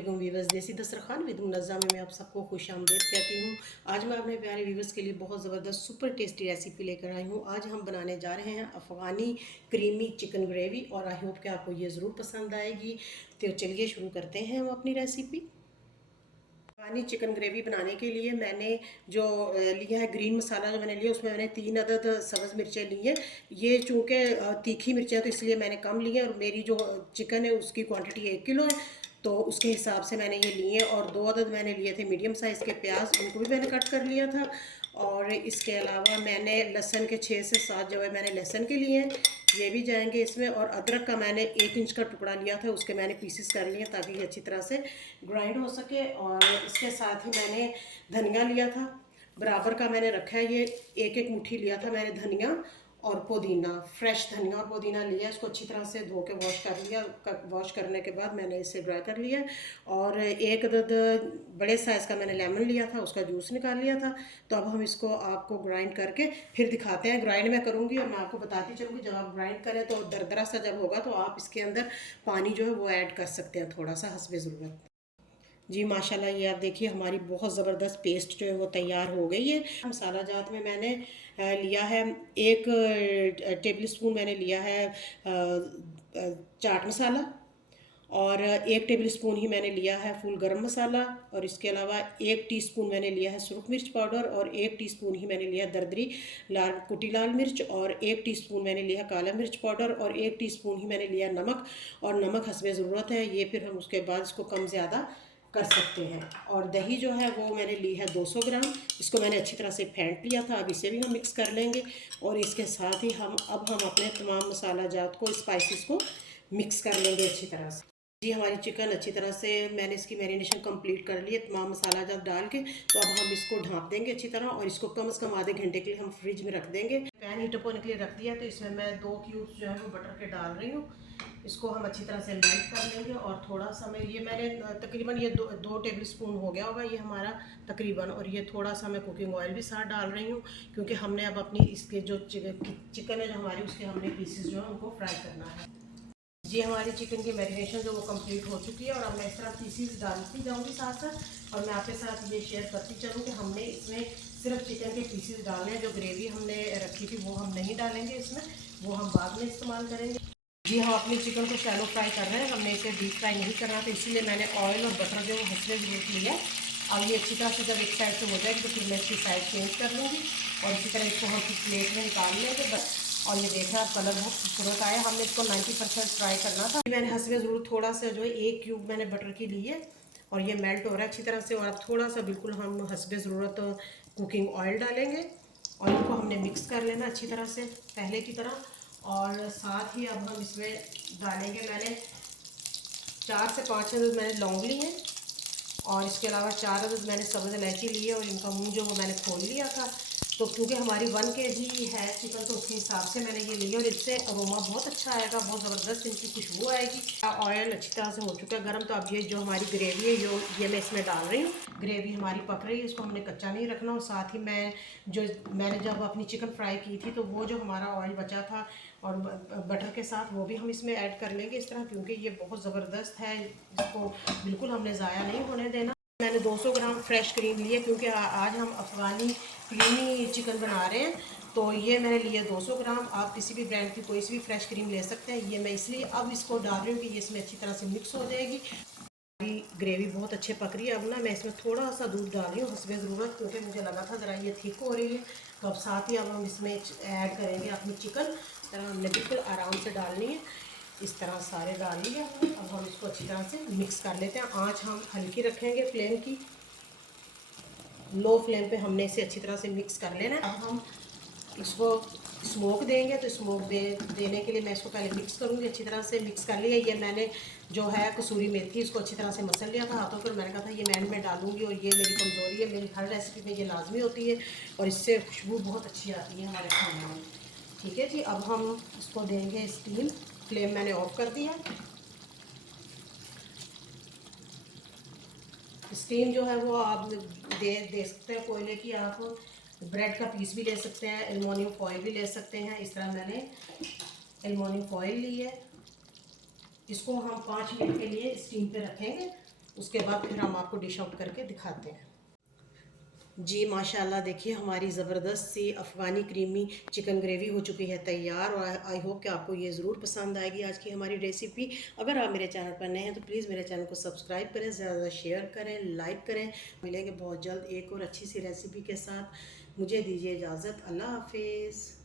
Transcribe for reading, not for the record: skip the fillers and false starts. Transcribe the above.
वालेकुम वीवर्स, देसी दस्तरखान विद मुनज़्ज़ा में मैं आप सबको खुश आमदीद कहती हूँ। आज मैं अपने प्यारे वीवर्स के लिए बहुत ज़बरदस्त सुपर टेस्टी रेसिपी लेकर आई हूँ। आज हम बनाने जा रहे हैं अफ़गानी क्रीमी चिकन ग्रेवी और आई होप कि आपको ये ज़रूर पसंद आएगी। तो चलिए शुरू करते हैं हम अपनी रेसिपी। अफ़गानी चिकन ग्रेवी बनाने के लिए मैंने जो लिया है ग्रीन मसाला, जो मैंने लिया उसमें मैंने 3 अदद सब्ज़ मिर्चें ली हैं। ये चूँकि तीखी मिर्चें हैं तो इसलिए मैंने कम ली हैं, और मेरी जो चिकन है उसकी क्वांटिटी 1 किलो है, तो उसके हिसाब से मैंने ये लिए। और 2 अदद मैंने लिए थे मीडियम साइज़ के प्याज, उनको भी मैंने कट कर लिया था। और इसके अलावा मैंने लहसुन के 6 से 7 जो है मैंने लहसुन के लिए हैं, ये भी जाएंगे इसमें। और अदरक का मैंने 1 इंच का टुकड़ा लिया था, उसके मैंने पीसेस कर लिए ताकि ये अच्छी तरह से ग्राइंड हो सके। और इसके साथ ही मैंने धनिया लिया था, बराबर का मैंने रखा है, ये 1-1 मुट्ठी लिया था मैंने धनिया और पुदीना, फ्रेश धनिया और पुदीना लिया। इसको अच्छी तरह से धो के वॉश कर लिया। वॉश करने के बाद मैंने इसे ड्राई कर लिया। और 1 अदद बड़े साइज़ का मैंने लेमन लिया था, उसका जूस निकाल लिया था। तो अब हम इसको आपको ग्राइंड करके फिर दिखाते हैं। ग्राइंड मैं करूँगी और मैं आपको बताती चलूँगी। जब आप ग्राइंड करें तो दरदरा सा जब होगा तो आप इसके अंदर पानी जो है वो ऐड कर सकते हैं थोड़ा सा हस्बे ज़रूरत। जी माशाल्लाह, ये आप देखिए हमारी बहुत ज़बरदस्त पेस्ट जो है वो तैयार हो गई है। मसाला जात में मैंने लिया है 1 टेबल स्पून मैंने लिया है चाट मसाला, और 1 टेबल स्पून ही मैंने लिया है फुल गरम मसाला, और इसके अलावा 1 टीस्पून मैंने लिया है सुरख मिर्च पाउडर, और 1 टीस्पून ही मैंने लिया दरदरी लाल कुटी लाल मिर्च, और 1 टीस्पून मैंने लिया काला मिर्च पाउडर, और 1 टीस्पून ही मैंने लिया नमक। और नमक हस्बे ज़रूरत है, ये फिर हम उसके बाद इसको कम ज़्यादा कर सकते हैं। और दही जो है वो मैंने ली है 200 ग्राम, इसको मैंने अच्छी तरह से फेंट लिया था। अब इसे भी हम मिक्स कर लेंगे, और इसके साथ ही हम अपने तमाम मसाला जात को, स्पाइसेस को मिक्स कर लेंगे अच्छी तरह से। जी हमारी चिकन अच्छी तरह से मैंने इसकी मैरिनेशन कंप्लीट कर ली है तमाम मसाला जब डाल के। तो अब हम इसको ढाँप देंगे अच्छी तरह, और इसको कम से कम आधे घंटे के लिए हम फ्रिज में रख देंगे। पैन हीट अप होने के लिए रख दिया, तो इसमें मैं 2 क्यूब्स जो है वो बटर के डाल रही हूँ। इसको हम अच्छी तरह से मेल्ट कर लेंगे। और थोड़ा सा मैं ये मैंने तकरीबन ये 2 टेबल स्पून हो गया होगा ये हमारा तकरीबन। और ये थोड़ा सा मैं कुकिंग ऑयल भी साथ डाल रही हूँ, क्योंकि हमने अब अपनी इसके जो चिकन है जो हमारी, उसके हमने पीसेस जो है उनको फ्राई करना है। जी हमारी चिकन की मैरिनेशन जो वो कंप्लीट हो चुकी है, और अब मैं इस तरह पीसीस डालती जाऊंगी साथ साथ। और मैं आपके साथ ये शेयर करती चलूँ कि हमने इसमें सिर्फ चिकन के पीसेस डालने हैं। जो ग्रेवी हमने रखी थी वो हम नहीं डालेंगे इसमें, वो हम बाद में इस्तेमाल करेंगे। जी हम अपनी चिकन को शैलो फ्राई कर रहे हैं, हमने इसे डीप फ्राई नहीं करना, तो इसीलिए मैंने ऑयल और बटर जो हंसने ज़रूरत लिया। अब ये अच्छी तरह से जब एक साइड से हो जाएगी तो फिर मैं इसकी साइड चेंज कर लूँगी, और इसी तरह इसको हम प्लेट में निकाल लेंगे बस। और ये देख रहे हैं आप, कलर बहुत खूबसूरत आया। हमने इसको 90% फ्राई करना था। मैंने हंसबे ज़रूर थोड़ा सा जो है 1 क्यूब मैंने बटर की ली है, और ये मेल्ट हो रहा है अच्छी तरह से। और अब थोड़ा सा बिल्कुल हम हंसबे ज़रूरत कुकिंग ऑयल डालेंगे, और इनको हमने मिक्स कर लेना अच्छी तरह से पहले की तरह। और साथ ही अब हम इसमें डालेंगे, मैंने 4 से 5 अदद मैंने लौंग ली हैं, और इसके अलावा 4 अदद मैंने सब्ज़ इलायची ली है, और इनका मुंह जो वो मैंने खोल लिया था। तो क्योंकि हमारी 1 kg है चिकन, तो उसके हिसाब से मैंने ये ली है। और इससे अरोमा बहुत अच्छा आएगा, बहुत ज़बरदस्त इनकी खुशबू आएगी। ऑयल अच्छी तरह से हो चुका है गर्म, तो अब ये जो हमारी ग्रेवी है ये मैं इसमें डाल रही हूँ। ग्रेवी हमारी पक रही है, इसको हमने कच्चा नहीं रखना। और साथ ही मैंने जब अपनी चिकन फ्राई की थी, तो वो जो हमारा ऑयल बचा था और बटर के साथ, वो भी हम इसमें ऐड कर लेंगे इस तरह, क्योंकि ये बहुत ज़बरदस्त है, इसको बिल्कुल हमने ज़ाया नहीं होने देना। मैंने 200 ग्राम फ्रेश क्रीम ली है, क्योंकि आज हम अफ़गानी क्रीमी चिकन बना रहे हैं। तो ये मैंने लिया 200 ग्राम। आप किसी भी ब्रांड की कोई सी भी फ्रेश क्रीम ले सकते हैं। ये मैं इसलिए अब इसको डाल रही हूँ कि ये इसमें अच्छी तरह से मिक्स हो जाएगी। ग्रेवी बहुत अच्छे पक रही है। अब ना मैं इसमें थोड़ा सा दूध डाल रही हूँ हस्बे ज़रूरत, क्योंकि मुझे लगा था ज़रा ये थिक हो रही है। तो अब साथ ही अब हम इसमें ऐड करेंगे अपनी चिकन। तरह हमने बिल्कुल आराम से डालनी है, इस तरह सारे डाल लिया। अब हम इसको अच्छी तरह से मिक्स कर लेते हैं। आँच हम हल्की रखेंगे फ्लेम की, लो फ्लेम पे हमने इसे अच्छी तरह से मिक्स कर लेना है। अब हम इसको स्मोक देंगे, तो स्मोक देने के लिए मैं इसको पहले मिक्स करूँगी। अच्छी तरह से मिक्स कर लिया। ये मैंने जो है कसूरी मेथी, इसको अच्छी तरह से मसल लिया था हाथों पर। मैंने कहा था ये मैं डालूँगी, और ये मेरी कमज़ोरी है, मेरी हर रेसिपी में ये लाजमी होती है, और इससे खुशबू बहुत अच्छी आती है हमारे खाने में। ठीक है जी, अब हम इसको देंगे स्टीम। फ्लेम मैंने ऑफ कर दिया। स्टीम जो है वो आप दे सकते हैं कोयले की। आप ब्रेड का पीस भी ले सकते हैं, एलुमिनियम फॉइल भी ले सकते हैं। इस तरह मैंने एलुमिनियम फॉइल ली है। इसको हम 5 मिनट के लिए स्टीम पे रखेंगे। उसके बाद फिर हम आपको डिश आउट करके दिखाते हैं। जी माशाल्लाह, देखिए हमारी ज़बरदस्त सी अफ़गानी क्रीमी चिकन ग्रेवी हो चुकी है तैयार, और आई होप कि आपको ये ज़रूर पसंद आएगी आज की हमारी रेसिपी। अगर आप मेरे चैनल पर नए हैं तो प्लीज़ मेरे चैनल को सब्सक्राइब करें, ज़्यादा शेयर करें, लाइक करें। मिलेंगे बहुत जल्द एक और अच्छी सी रेसिपी के साथ। मुझे दीजिए इजाज़त। अल्लाह हाफिज़।